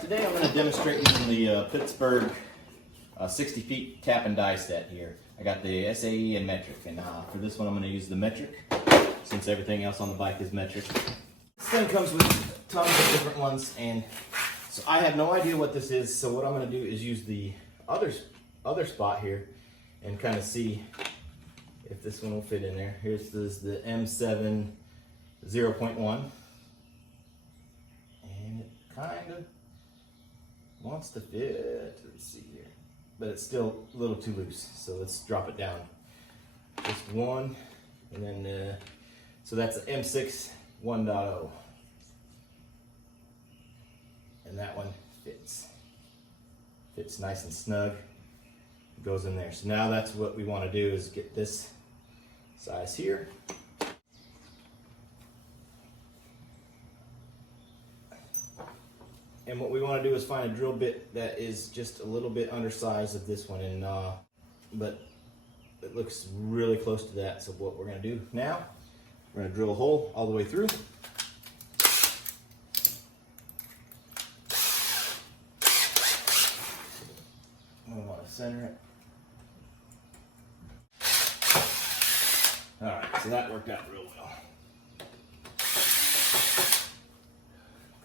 Today I'm going to demonstrate using the Pittsburgh 60 feet tap and die set here. I got the SAE and metric, and for this one I'm going to use the metric since everything else on the bike is metric. This thing comes with tons of different ones, and so I have no idea what this is, so what I'm going to do is use the other spot here and kind of see if this one will fit in there. Here's the M7 0.1, and it kind of wants to fit. Let's see here, but it's still a little too loose, so let's drop it down just one, and then so that's the M6 1.0, and that one fits nice and snug. It goes in there. So now that's what we want to do, is get this size here. And what we want to do is find a drill bit that is just a little bit undersized of this one, and but it looks really close to that. So what we're going to do now, we're going to drill a hole all the way through. We want to center it. All right, so that worked out real well.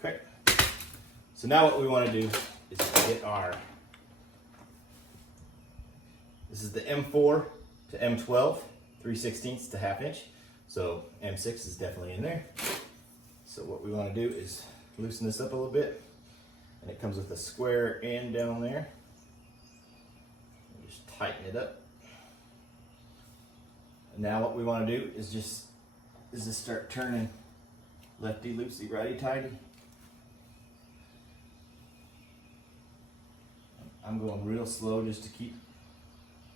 Okay. So now what we want to do is get this is the M4 to M12, 3/16 to 1/2 inch. So M6 is definitely in there. So what we want to do is loosen this up a little bit, and it comes with a square end down there. And just tighten it up. And now what we want to do is just start turning lefty loosey, righty tighty. I'm going real slow just to keep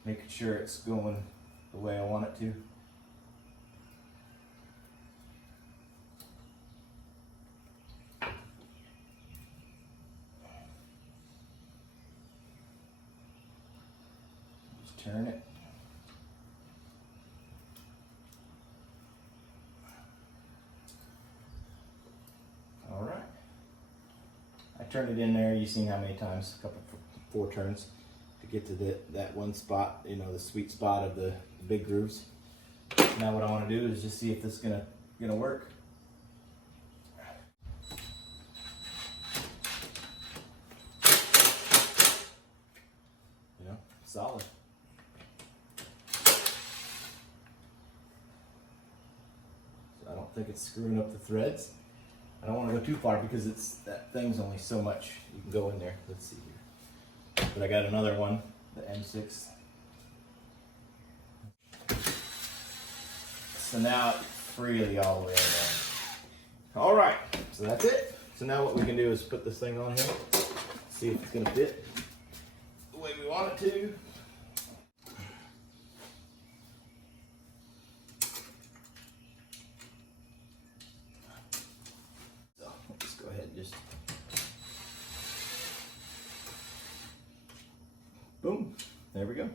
making sure it's going the way I want it to. Just turn it. All right. I turned it in there. You've seen how many times? A couple, 4 turns to get to that one spot, you know, the sweet spot of the big grooves. Now what I want to do is just see if this is gonna work. You know, solid. So I don't think it's screwing up the threads. I don't want to go too far because that thing's only so much you can go in there. Let's see here. But I got another one, the M6. So now it's freely all the way around. All right, so that's it. So now what we can do is put this thing on here, see if it's gonna fit the way we want it to. So let's go ahead and just boom, there we go.